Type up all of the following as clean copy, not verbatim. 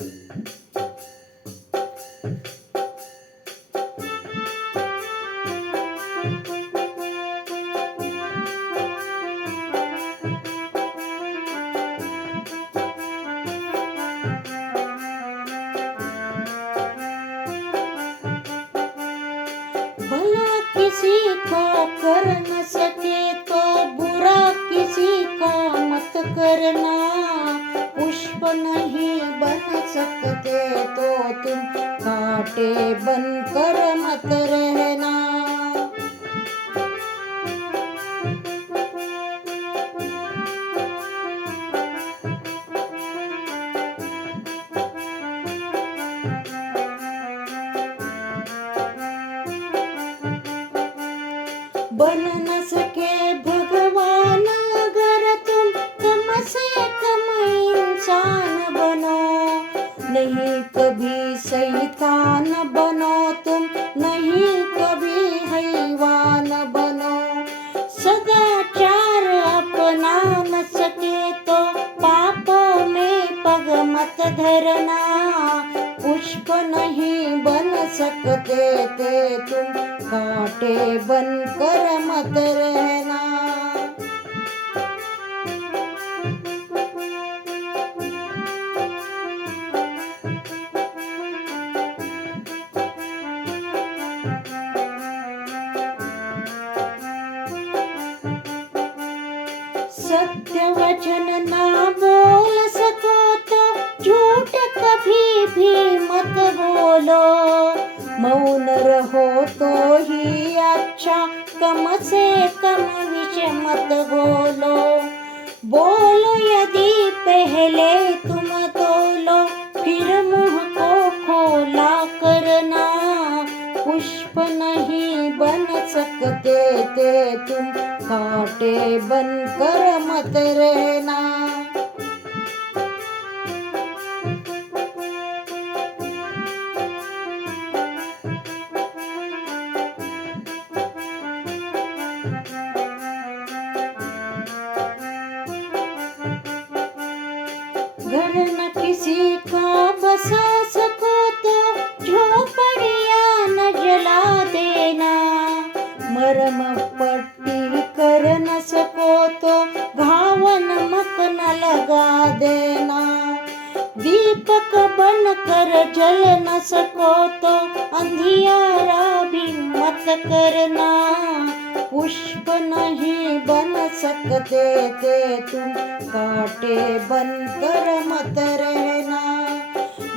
भला किसी का कर न सके तो बुरा किसी का मत करना। पुष्प नहीं बन सकते तो तुम कांटे बनकर मत रहना। बन न सके भगवान अगर तुम कम से कम इंसान बनो। नहीं कभी शैतान बनो तुम, नहीं कभी हैवान बनो। सदाचार अपना न सके तो पापों में पग मत धरना। पुष्प नहीं बन सकते थे तुम कांटे बनकर मत रहना। सत्य वचन ना बोल सको तो झूठ कभी भी मत बोलो। मौन रहो तो ही अच्छा, कम से कम विष मत बोलो। बोलो यदि पहले तुम तोलो, फिर मुंह को खोला करना। पुष्प नहीं बन सकते थे तुम कांटे बनकर मत रहना। घर न किसी का बसा सको तो झोपड़ियाँ न जला देना। मरम पट्टी कर न सको तो घाव नमक न लगा देना। दीपक बन कर जल न सको तो अंधियारा भी मत करना। पुष्प नहीं बन सकते थे तुम कांटे बनकर मत रहना।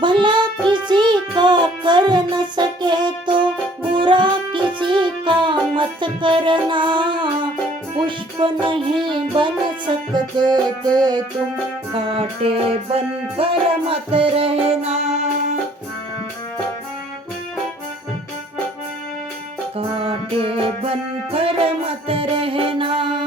भला किसी का कर न सके तो बुरा किसी का मत करना। पुष्प नहीं बन सकते थे तुम कांटे बनकर मत रहना। कांटे बनकर मत रहना।